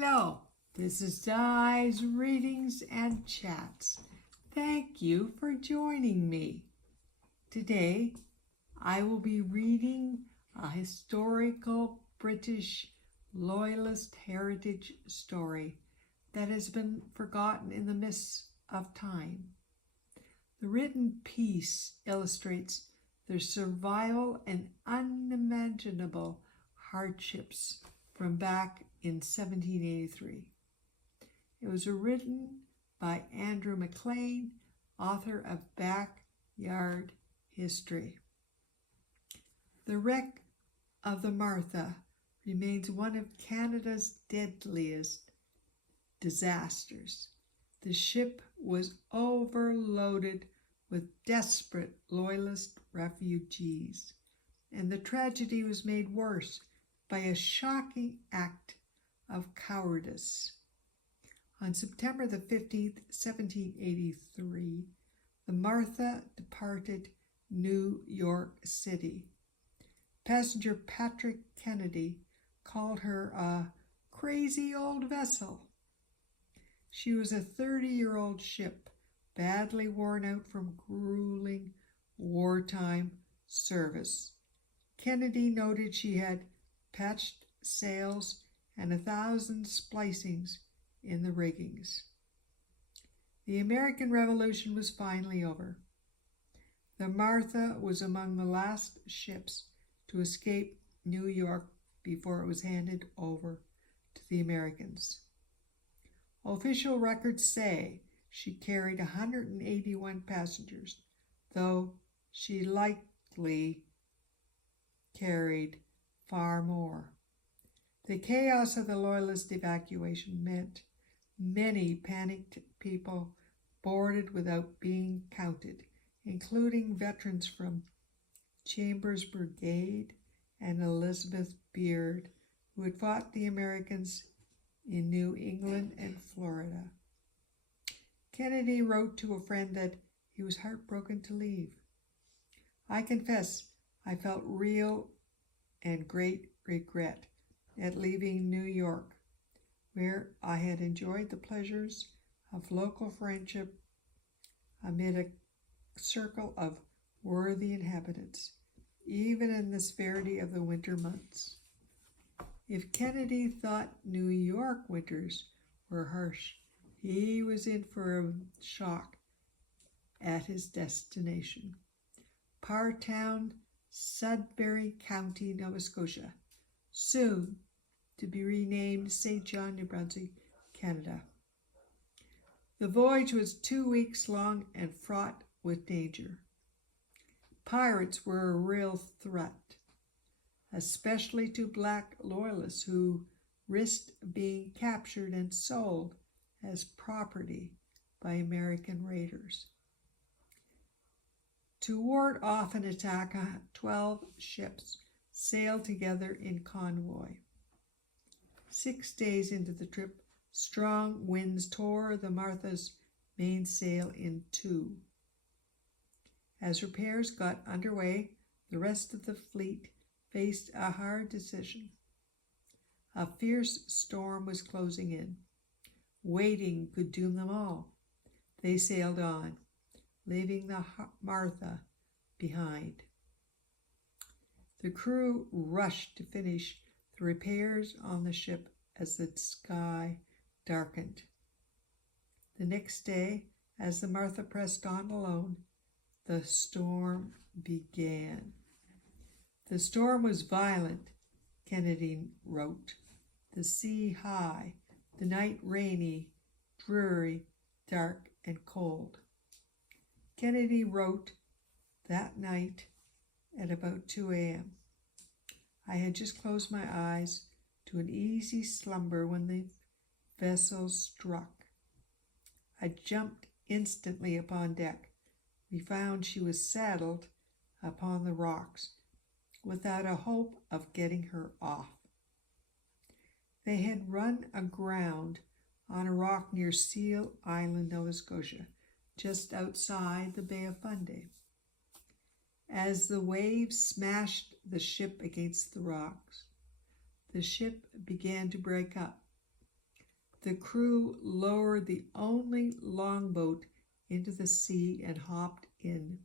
Hello, this is Di's Readings and Chats. Thank you for joining me. Today, I will be reading a historical British Loyalist heritage story that has been forgotten in the mists of time. The written piece illustrates the survival and unimaginable hardships from back in 1783. It was written by Andrew MacLean, author of Backyard History. The wreck of the Martha remains one of Canada's deadliest disasters. The ship was overloaded with desperate Loyalist refugees, and the tragedy was made worse by a shocking act of cowardice. On September the 15th, 1783, the Martha departed New York City. Passenger Patrick Kennedy called her a crazy old vessel. She was a 30-year-old ship, badly worn out from grueling wartime service. Kennedy noted she had patched sails and 1,000 splicings in the riggings. The American Revolution was finally over. The Martha was among the last ships to escape New York before it was handed over to the Americans. Official records say she carried 181 passengers, though she likely carried far more. The chaos of the Loyalist evacuation meant many panicked people boarded without being counted, including veterans from Chambers Brigade and Elizabeth Beard, who had fought the Americans in New England and Florida. Kennedy wrote to a friend that he was heartbroken to leave. I confess I felt real and great regret at leaving New York, where I had enjoyed the pleasures of local friendship amid a circle of worthy inhabitants, even in the severity of the winter months. If Kennedy thought New York winters were harsh, he was in for a shock at his destination, Partown, Sudbury County, Nova Scotia, soon to be renamed St. John, New Brunswick, Canada. The voyage was 2 weeks long and fraught with danger. Pirates were a real threat, especially to Black Loyalists who risked being captured and sold as property by American raiders. To ward off an attack, 12 ships sailed together in convoy. 6 days into the trip, strong winds tore the Martha's mainsail in two. As repairs got underway, the rest of the fleet faced a hard decision. A fierce storm was closing in. Waiting could doom them all. They sailed on, leaving the Martha behind. The crew rushed to finish the repairs on the ship as the sky darkened. The next day, as the Martha pressed on alone, the storm began. The storm was violent, Kennedy wrote. The sea high, the night rainy, dreary, dark, and cold. Kennedy wrote that night at about 2 a.m. I had just closed my eyes to an easy slumber when the vessel struck. I jumped instantly upon deck. We found she was saddled upon the rocks, without a hope of getting her off. They had run aground on a rock near Seal Island, Nova Scotia, just outside the Bay of Fundy. As the waves smashed the ship against the rocks, the ship began to break up. The crew lowered the only longboat into the sea and hopped in.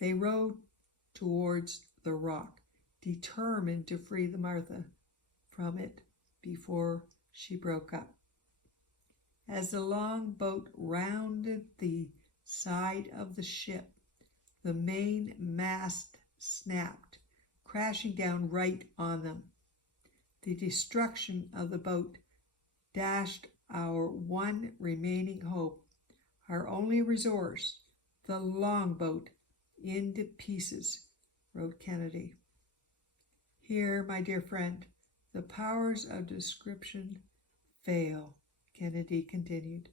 They rowed towards the rock, determined to free the Martha from it before she broke up. As the longboat rounded the side of the ship, the main mast snapped, crashing down right on them. The destruction of the boat dashed our one remaining hope, our only resource, the longboat, into pieces, wrote Kennedy. Here, my dear friend, the powers of description fail, Kennedy continued.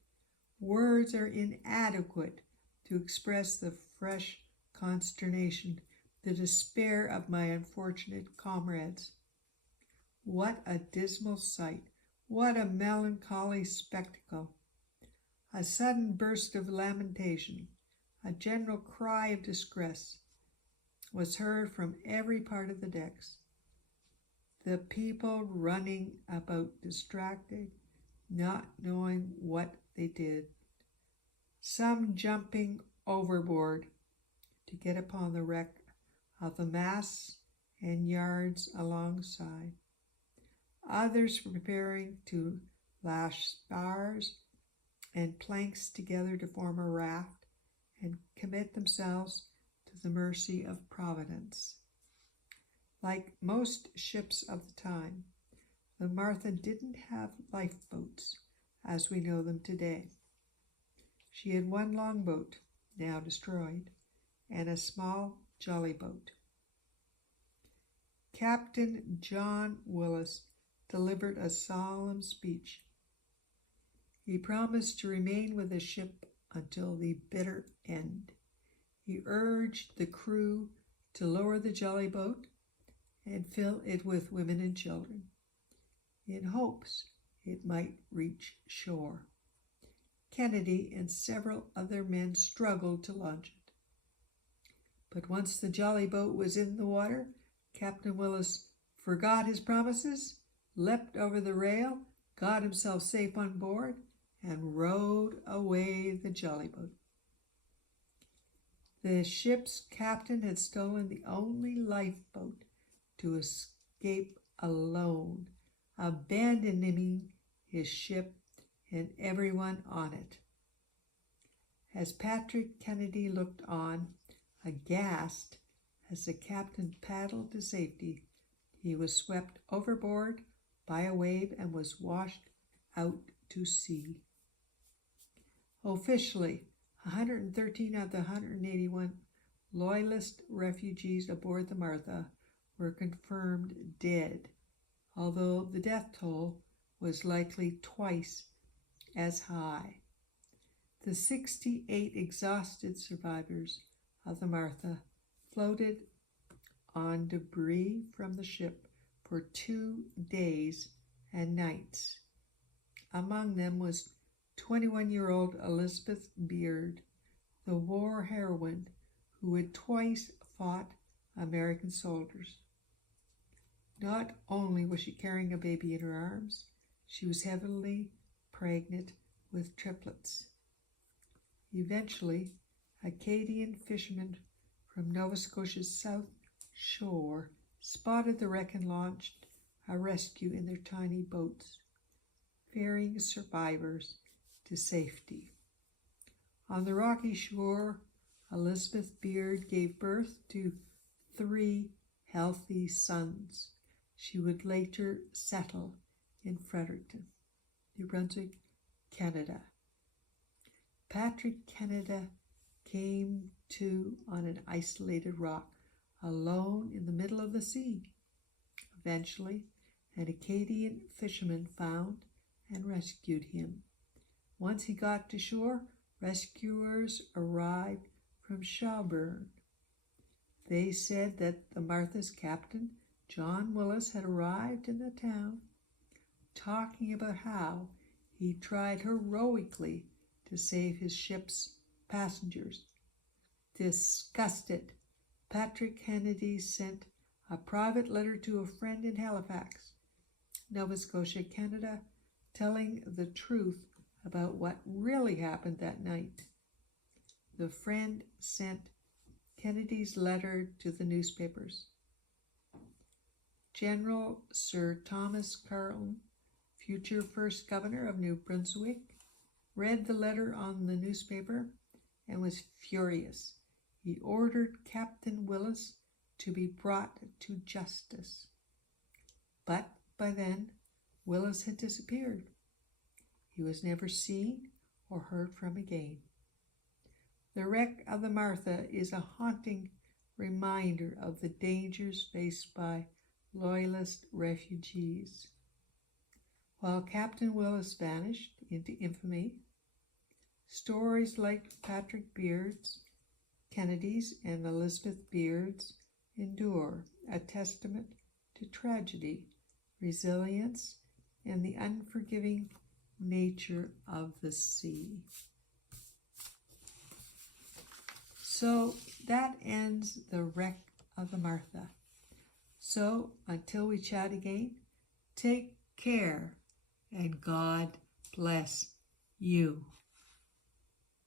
Words are inadequate to express the fresh consternation, the despair of my unfortunate comrades. What a dismal sight! What a melancholy spectacle! A sudden burst of lamentation, a general cry of distress was heard from every part of the decks. The people running about distracted, not knowing what they did. Some jumping overboard to get upon the wreck of the masts and yards alongside. Others preparing to lash spars and planks together to form a raft and commit themselves to the mercy of Providence. Like most ships of the time, the Martha didn't have lifeboats as we know them today. She had one longboat, now destroyed, and a small jolly boat. Captain John Willis delivered a solemn speech. He promised to remain with the ship until the bitter end. He urged the crew to lower the jolly boat and fill it with women and children, in hopes it might reach shore. Kennedy and several other men struggled to launch it. But once the jolly boat was in the water, Captain Willis forgot his promises, leapt over the rail, got himself safe on board, and rowed away the jolly boat. The ship's captain had stolen the only lifeboat to escape alone, abandoning his ship and everyone on it. As Patrick Kennedy looked on, aghast, as the captain paddled to safety, he was swept overboard by a wave and was washed out to sea. Officially, 113 of the 181 Loyalist refugees aboard the Martha were confirmed dead, although the death toll was likely twice as high. The 68 exhausted survivors of the Martha floated on debris from the ship for 2 days and nights. Among them was 21-year-old Elizabeth Beard, the war heroine who had twice fought American soldiers. Not only was she carrying a baby in her arms, she was heavily pregnant with triplets. Eventually, Acadian fishermen from Nova Scotia's south shore spotted the wreck and launched a rescue in their tiny boats, ferrying survivors to safety. On the rocky shore, Elizabeth Beard gave birth to 3 healthy sons. She would later settle in Fredericton, New Brunswick, Canada. Patrick Canada came to on an isolated rock, alone in the middle of the sea. Eventually, an Acadian fisherman found and rescued him. Once he got to shore, rescuers arrived from Shelburne. They said that the Martha's captain, John Willis, had arrived in the town, talking about how he tried heroically to save his ship's passengers. Disgusted, Patrick Kennedy sent a private letter to a friend in Halifax, Nova Scotia, Canada, telling the truth about what really happened that night. The friend sent Kennedy's letter to the newspapers. General Sir Thomas Carleton, future first governor of New Brunswick, read the letter on the newspaper and was furious. He ordered Captain Willis to be brought to justice. But by then, Willis had disappeared. He was never seen or heard from again. The wreck of the Martha is a haunting reminder of the dangers faced by Loyalist refugees. While Captain Willis vanished into infamy, stories like Patrick Beard's, Kennedy's, and Elizabeth Beard's endure, a testament to tragedy, resilience, and the unforgiving nature of the sea. So that ends the wreck of the Martha. So until we chat again, take care and God bless you.